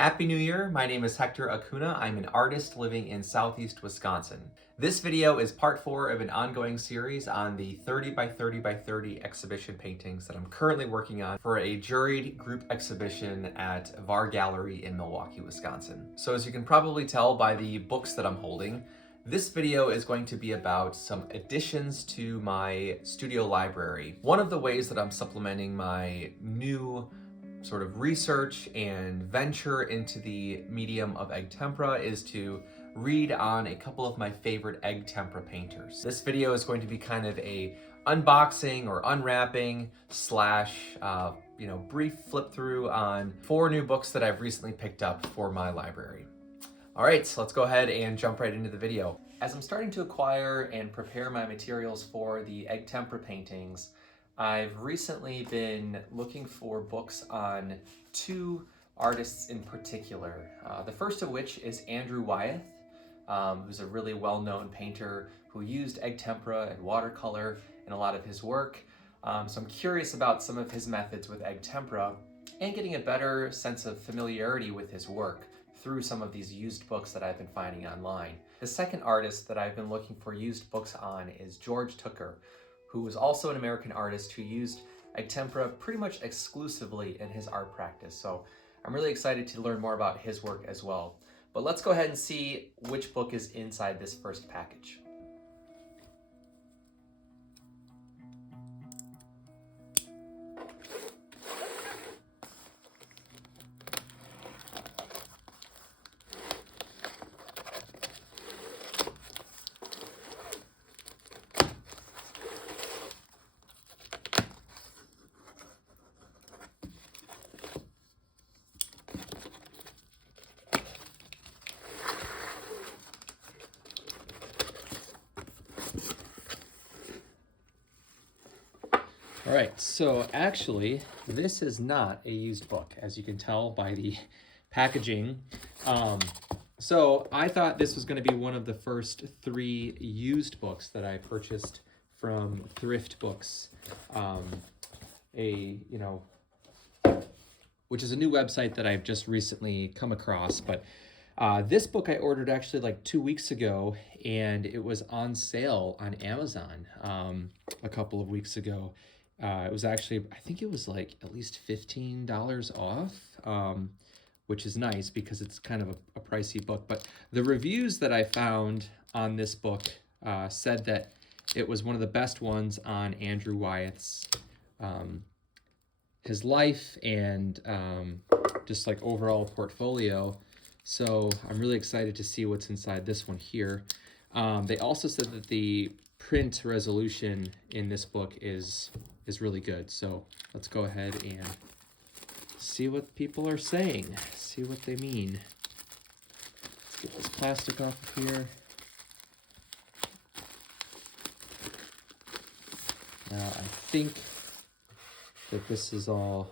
Happy New Year! My name is Hector Acuna. I'm an artist living in Southeast Wisconsin. This video is part 4 of an ongoing series on the 30 by 30 by 30 exhibition paintings that I'm currently working on for a juried group exhibition at VAR Gallery in Milwaukee, Wisconsin. So as you can probably tell by the books that I'm holding, this video is going to be about some additions to my studio library. One of the ways that I'm supplementing my new sort of research and venture into the medium of egg tempera is to read on a couple of my favorite egg tempera painters. This video is going to be kind of a unboxing or unwrapping slash brief flip through on 4 new books that I've recently picked up for my library. All right, so let's go ahead and jump right into the video. As I'm starting to acquire and prepare my materials for the egg tempera paintings, I've recently been looking for books on 2 artists in particular. The first of which is Andrew Wyeth, who's a really well-known painter who used egg tempera and watercolor in a lot of his work. So I'm curious about some of his methods with egg tempera and getting a better sense of familiarity with his work through some of these used books that I've been finding online. The second artist that I've been looking for used books on is George Tooker, who was also an American artist who used egg tempera pretty much exclusively in his art practice. So I'm really excited to learn more about his work as well. But let's go ahead and see which book is inside this first package. All right, so actually, this is not a used book, as you can tell by the packaging. So I thought this was going to be one of the first 3 used books that I purchased from Thrift Books, which is a new website that I've just recently come across. But this book I ordered actually like 2 weeks ago, and it was on sale on Amazon a couple of weeks ago. It was actually, I think it was like at least $15 off, which is nice because it's kind of a pricey book. But the reviews that I found on this book said that it was one of the best ones on Andrew Wyeth's, his life and just like overall portfolio. So I'm really excited to see what's inside this one here. They also said that the print resolution in this book is really good. So let's go ahead and see what people are saying, see what they mean. Let's get this plastic off of here. Now I think that this is all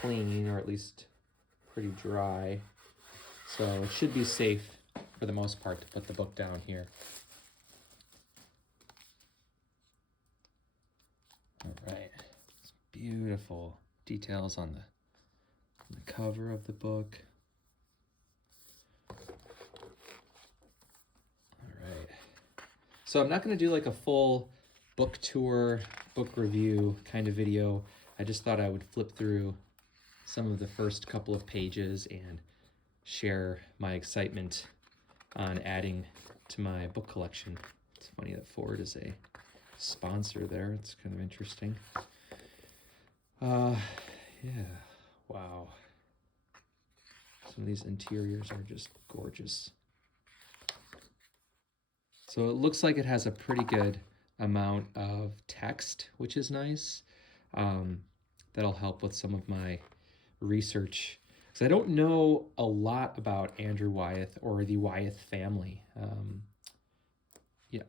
clean, or at least pretty dry. So it should be safe for the most part to put the book down here. All right, beautiful details on the cover of the book. All right, so I'm not going to do like a full book tour, book review kind of video. I just thought I would flip through some of the first couple of pages and share my excitement on adding to my book collection. It's funny that Ford is a sponsor there. It's kind of interesting. Yeah, wow. Some of these interiors are just gorgeous. So it looks like it has a pretty good amount of text, which is nice. That'll help with some of my research, because I don't know a lot about Andrew Wyeth or the Wyeth family.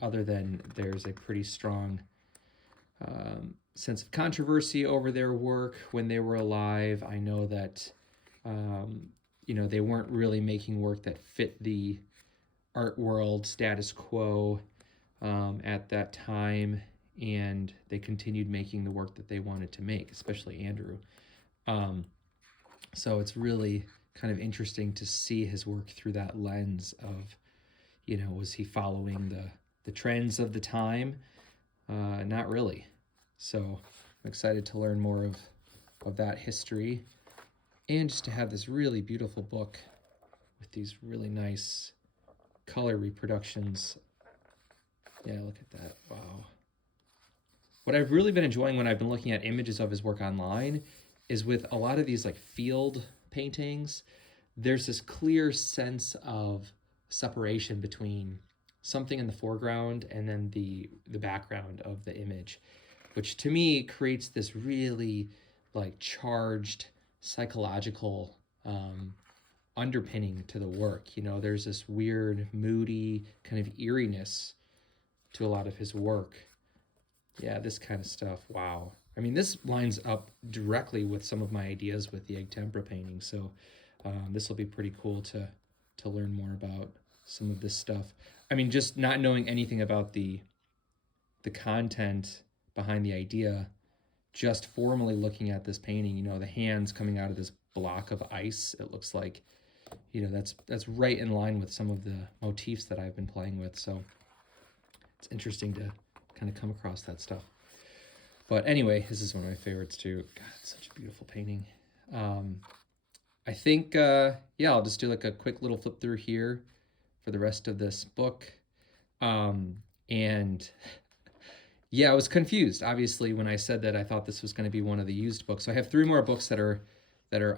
Other than there's a pretty strong sense of controversy over their work when they were alive. I know that they weren't really making work that fit the art world status quo at that time, and they continued making the work that they wanted to make, especially Andrew. So it's really kind of interesting to see his work through that lens of, you know, was he following the trends of the time? Not really. So I'm excited to learn more of that history, and just to have this really beautiful book with these really nice color reproductions. Yeah, look at that. Wow. What I've really been enjoying when I've been looking at images of his work online is with a lot of these like field paintings, there's this clear sense of separation between something in the foreground and then the background of the image, which to me creates this really like charged psychological underpinning to the work. You know, there's this weird, moody kind of eeriness to a lot of his work. Yeah, this kind of stuff. Wow. I mean, this lines up directly with some of my ideas with the egg tempera painting. So this will be pretty cool to learn more about some of this stuff. I mean, just not knowing anything about the content behind the idea, just formally looking at this painting, you know, the hands coming out of this block of ice, it looks like, you know, that's right in line with some of the motifs that I've been playing with. So it's interesting to kind of come across that stuff. But anyway, this is one of my favorites too. God, it's such a beautiful painting. I think, yeah, I'll just do like a quick little flip through here for the rest of this book. And yeah, I was confused, obviously, when I said that I thought this was going to be one of the used books. So I have 3 more books that are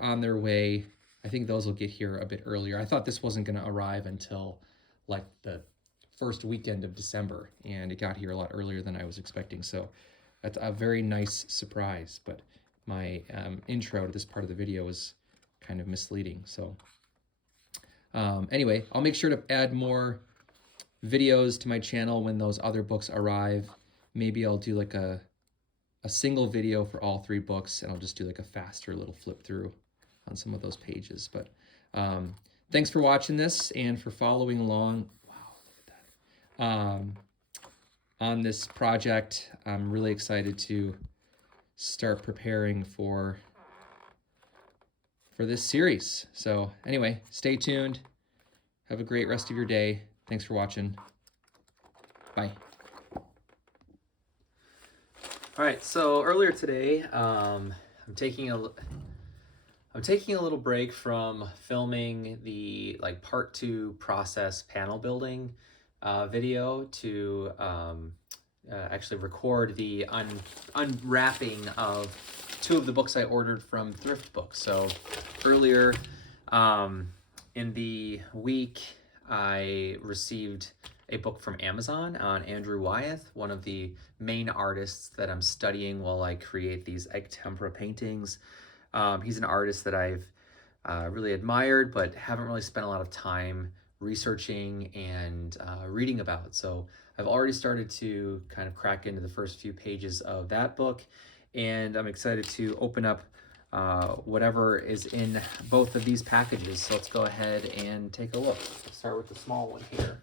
on their way. I think those will get here a bit earlier. I thought this wasn't going to arrive until like the first weekend of December, and it got here a lot earlier than I was expecting. So that's a very nice surprise. But my intro to this part of the video is kind of misleading. So anyway, I'll make sure to add more videos to my channel when those other books arrive. Maybe I'll do like a single video for all 3 books, and I'll just do like a faster little flip through on some of those pages. But thanks for watching this and for following along. Wow, look at that. On this project, I'm really excited to start preparing for this series. So anyway, stay tuned. Have a great rest of your day. Thanks for watching. Bye. All right, so earlier today, I'm taking a little break from filming the like part 2 process panel building video to actually record the unwrapping of 2 of the books I ordered from Thrift Books. So earlier in the week, I received a book from Amazon on Andrew Wyeth, one of the main artists that I'm studying while I create these egg tempera paintings. He's an artist that I've really admired, but haven't really spent a lot of time researching and reading about. So I've already started to kind of crack into the first few pages of that book, and I'm excited to open up whatever is in both of these packages. So let's go ahead and take a look. Let's start with the small one here.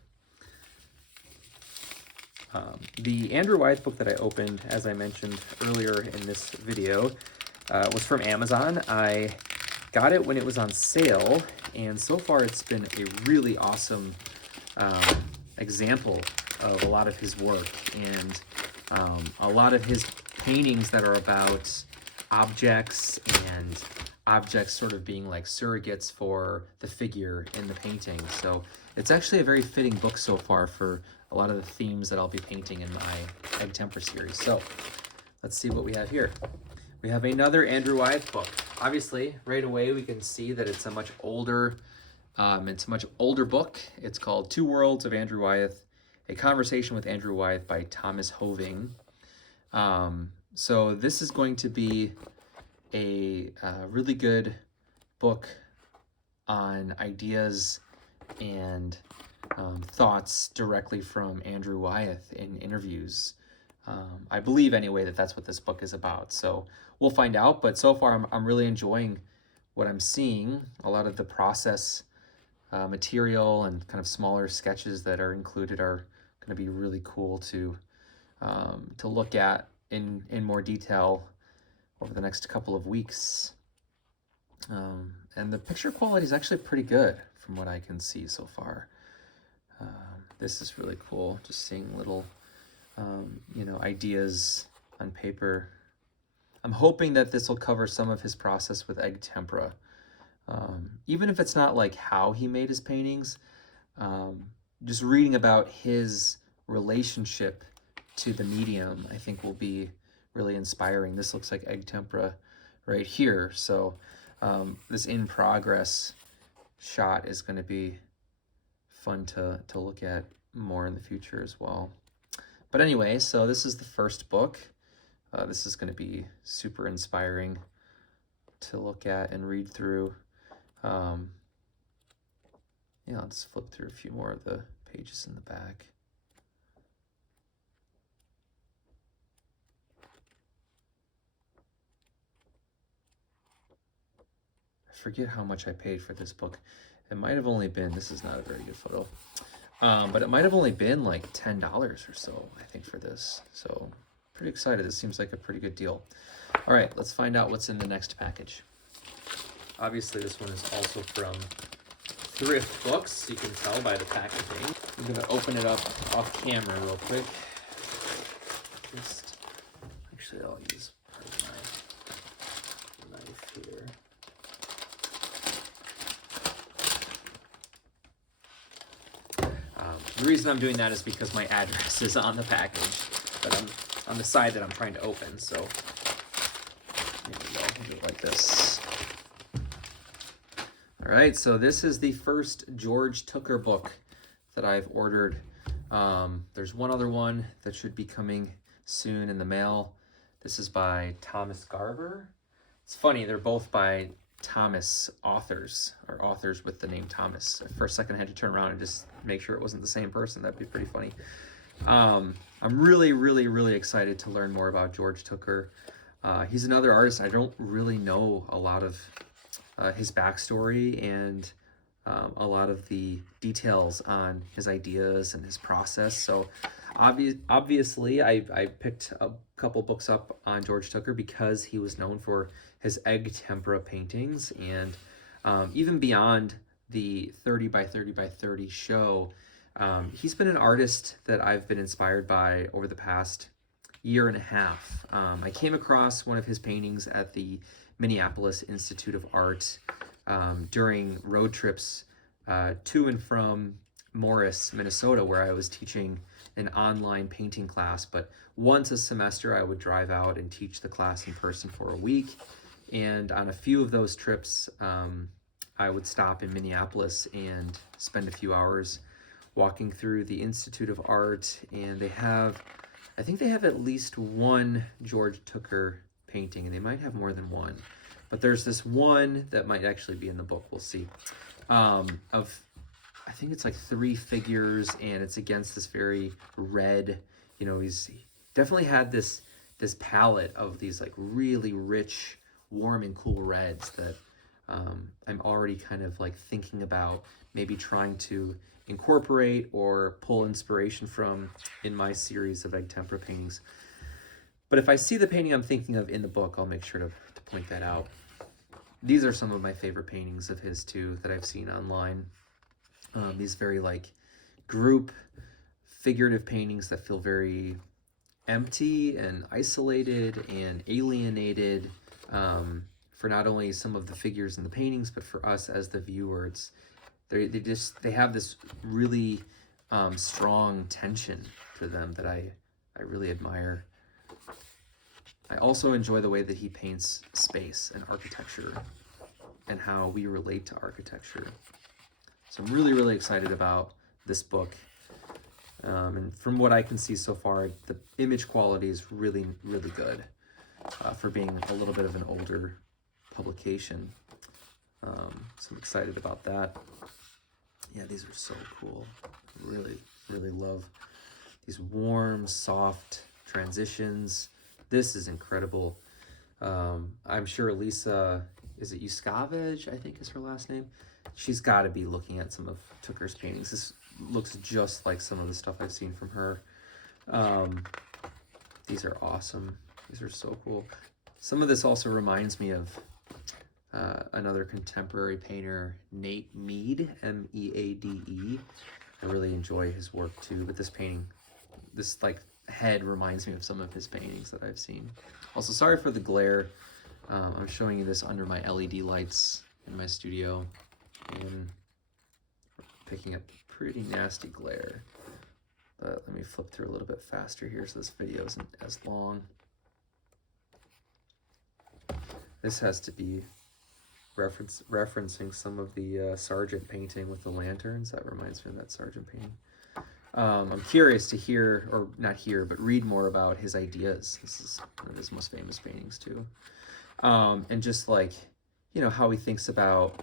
The Andrew Wyeth book that I opened, as I mentioned earlier in this video, was from Amazon. I got it when it was on sale, and so far it's been a really awesome example of a lot of his work, and a lot of his paintings that are about objects, and objects sort of being like surrogates for the figure in the painting. So it's actually a very fitting book so far for a lot of the themes that I'll be painting in my egg tempera series. So let's see what we have here. We have another Andrew Wyeth book. Obviously, right away we can see that it's a much older book. It's called 2 Worlds of Andrew Wyeth, A Conversation with Andrew Wyeth by Thomas Hoving. So this is going to be a really good book on ideas and thoughts directly from Andrew Wyeth in interviews. I believe anyway that that's what this book is about. So we'll find out, but so far I'm really enjoying what I'm seeing. A lot of the process material and kind of smaller sketches that are included are going to be really cool to look at in more detail over the next couple of weeks. And the picture quality is actually pretty good from what I can see so far. This is really cool, just seeing little, you know, ideas on paper. I'm hoping that this will cover some of his process with egg tempera. Even if it's not like how he made his paintings, just reading about his relationship to the medium, I think will be really inspiring. This looks like egg tempera right here. So this in progress shot is going to be fun to look at more in the future as well. But anyway, so this is the first book. This is going to be super inspiring to look at and read through. Yeah, I'll just flip through a few more of the pages in the back. I forget how much I paid for this book. It might have only been, this is not a very good photo, but it might have only been like $10 or so, I think, for this. So pretty excited. This seems like a pretty good deal. All right, let's find out what's in the next package. Obviously, this one is also from Thrift Books. You can tell by the packaging. I'm going to open it up off camera real quick. Actually, I'll use part of my knife here. The reason I'm doing that is because my address is on the package, but I'm on the side that I'm trying to open, so there we go, I'll do it like this. All right, so this is the first George Tooker book that I've ordered. There's one other one that should be coming soon in the mail. This is by Thomas Garber. It's funny, they're both by Thomas authors, or authors with the name Thomas. For a second I had to turn around and just make sure it wasn't the same person. That'd be pretty funny. I'm really excited to learn more about George Tooker. He's another artist. I don't really know a lot of his backstory and a lot of the details on his ideas and his process. So obviously I picked a couple books up on George Tooker because he was known for his egg tempera paintings, and even beyond the 30 by 30 by 30 show, he's been an artist that I've been inspired by over the past year and a half. I came across one of his paintings at the Minneapolis Institute of Art during road trips to and from Morris, Minnesota, where I was teaching an online painting class. But once a semester, I would drive out and teach the class in person for a week. And on a few of those trips, I would stop in Minneapolis and spend a few hours walking through the Institute of Art. And they have, I think they have at least one George Tooker painting, and they might have more than one. But there's this one that might actually be in the book, we'll see, of, I think it's like 3 figures, and it's against this very red, you know, he definitely had this palette of these like really rich, warm and cool reds that I'm already kind of like thinking about maybe trying to incorporate or pull inspiration from in my series of egg tempera paintings. But if I see the painting I'm thinking of in the book, I'll make sure to point that out. These are some of my favorite paintings of his too that I've seen online. These very like group figurative paintings that feel very empty and isolated and alienated, for not only some of the figures in the paintings, but for us as the viewers. They have this really strong tension to them that I really admire. I also enjoy the way that he paints space and architecture and how we relate to architecture. So I'm really excited about this book. And from what I can see so far, the image quality is really good for being a little bit of an older publication. So I'm excited about that. Yeah, these are so cool. Really love these warm, soft transitions. This is incredible. I'm sure Lisa, is it Yuskavage, I think is her last name? She's got to be looking at some of Tooker's paintings. This looks just like some of the stuff I've seen from her. These are awesome. These are so cool. Some of this also reminds me of another contemporary painter, Nate Mead, M-E-A-D-E. I really enjoy his work too, but this painting, this like head reminds me of some of his paintings that I've seen. Also, sorry for the glare. I'm showing you this under my LED lights in my studio and picking up pretty nasty glare. But let me flip through a little bit faster here so this video isn't as long. This has to be referencing some of the Sargent painting with the lanterns. That reminds me of that Sargent painting. I'm curious to hear, or not hear, but read more about his ideas. This is one of his most famous paintings too. And just like, you know, how he thinks about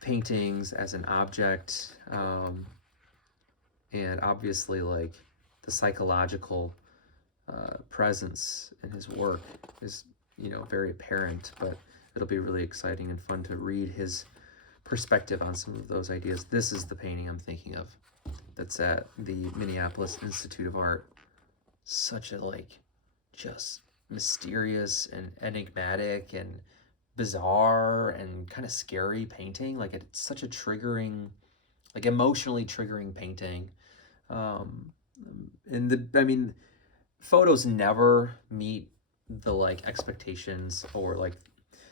paintings as an object, and obviously like the psychological presence in his work is, you know, very apparent, but it'll be really exciting and fun to read his perspective on some of those ideas. This is the painting I'm thinking of that's at the Minneapolis Institute of Art. Such a like just mysterious and enigmatic and bizarre and kind of scary painting. Like it's such a triggering, like emotionally triggering painting. And I mean, photos never meet the like expectations, or like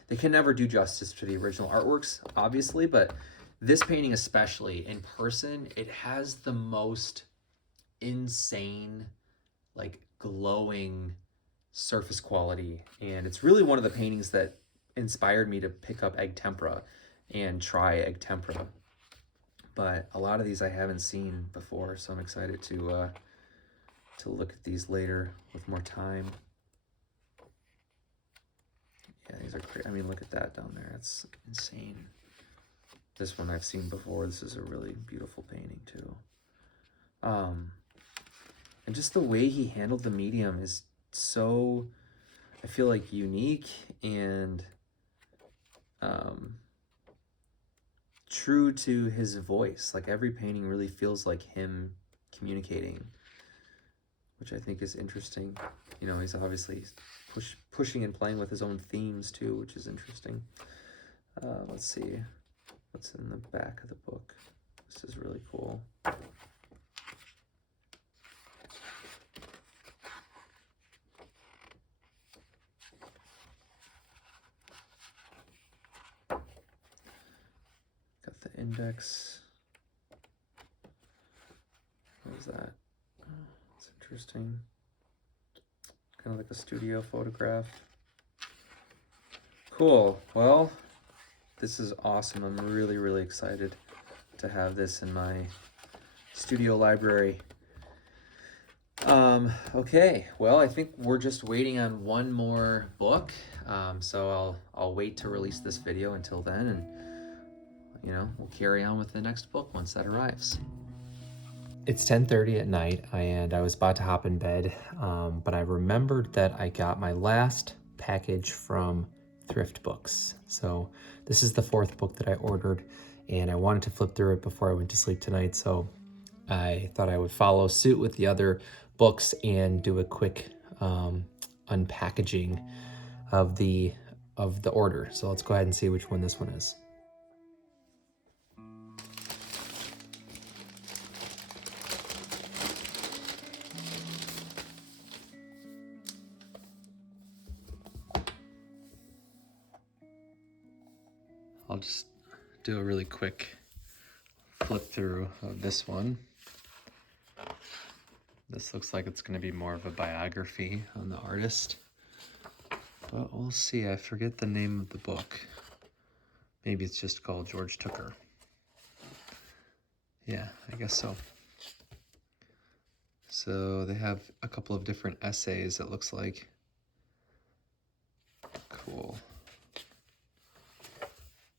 they can never do justice to the original artworks, obviously, but this painting especially in person, it has the most insane, like glowing surface quality. And it's really one of the paintings that inspired me to pick up egg tempera and try egg tempera. But a lot of these I haven't seen before, so I'm excited to look at these later with more time. Yeah, these are great. I mean, look at that down there. It's insane. This one I've seen before. This is a really beautiful painting too. And just the way he handled the medium is so, I feel like, unique and true to his voice. Like every painting really feels like him communicating, which I think is interesting. You know, he's obviously pushing and playing with his own themes too, which is interesting. Let's see what's in the back of the book. This is really cool. Got the index. What is that? It's interesting. Kind of like a studio photograph. Cool. Well, this is awesome. I'm really, really excited to have this in my studio library. Okay, well, I think we're just waiting on one more book. So I'll wait to release this video until then, and you know, we'll carry on with the next book once that arrives. It's 10:30 at night, and I was about to hop in bed, but I remembered that I got my last package from Thrift Books. So this is the fourth book that I ordered, and I wanted to flip through it before I went to sleep tonight, so I thought I would follow suit with the other books and do a quick unpackaging of the order. So let's go ahead and see which one this one is. I'll just do a really quick flip through of this one. This looks like it's going to be more of a biography on the artist, but we'll see. I forget the name of the book. Maybe it's just called George Tooker. Yeah, I guess so. So they have a couple of different essays, it looks like. Cool.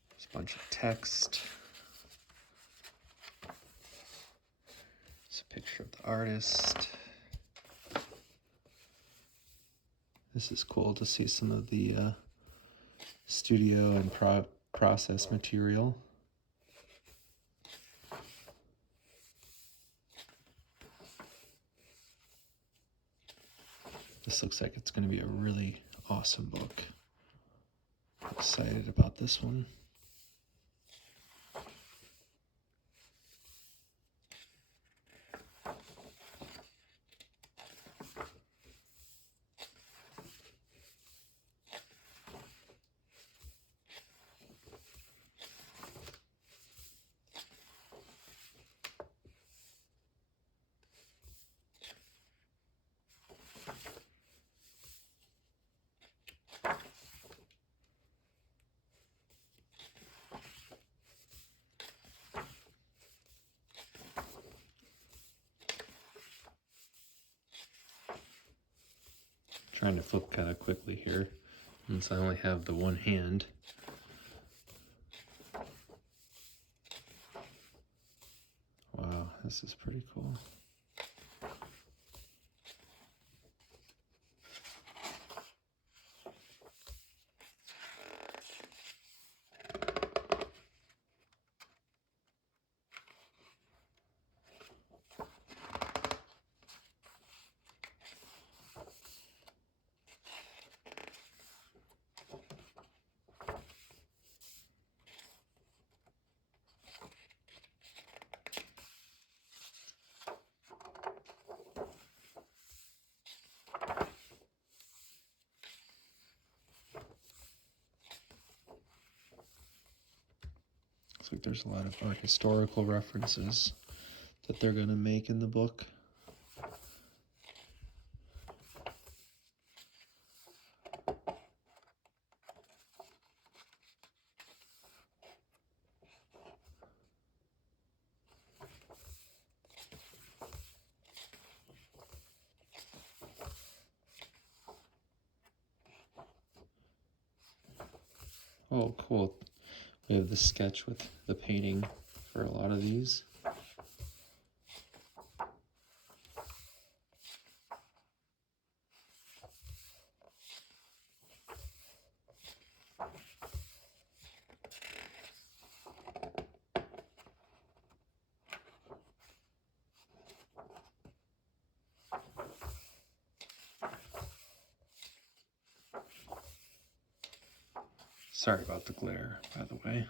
There's a bunch of text. It's a picture of the artist. This is cool to see some of the studio and process material. This looks like it's going to be a really awesome book. Excited about this one. Trying to flip kind of quickly here, since I only have the one hand. Wow, this is pretty cool. Looks like there's a lot of historical references that they're going to make in the book. Oh, cool. We have the sketch with the painting for a lot of these. Sorry about the glare, by the way.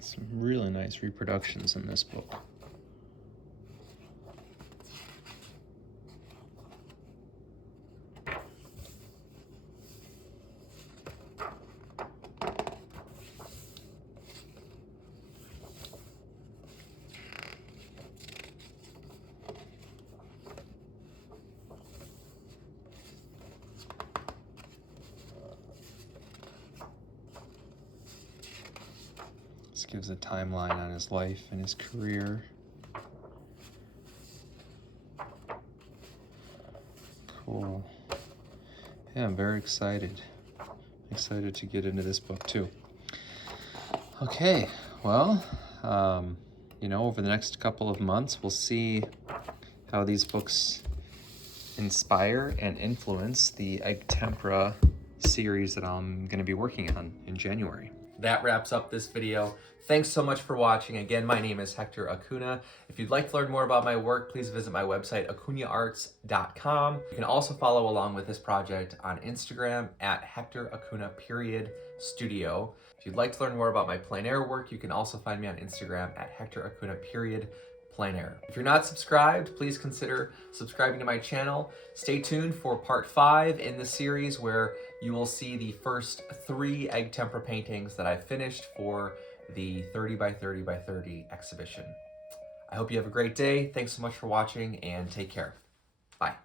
Some really nice reproductions in this book. This gives a timeline on his life and his career. Cool. Yeah, I'm very excited. Excited to get into this book too. Okay, well, you know, over the next couple of months, we'll see how these books inspire and influence the egg tempera series that I'm going to be working on in January. That wraps up this video. Thanks so much for watching. Again, my name is Hector Acuna. If you'd like to learn more about my work, please visit my website, acunaarts.com. You can also follow along with this project on Instagram at HectorAcuna_studio. If you'd like to learn more about my plein air work, you can also find me on Instagram at HectorAcuna_plein air. If you're not subscribed, please consider subscribing to my channel. Stay tuned for part 5 in the series, where you will see the first 3 egg tempera paintings that I finished for the 30x30x30 exhibition. I hope you have a great day. Thanks so much for watching, and take care. Bye.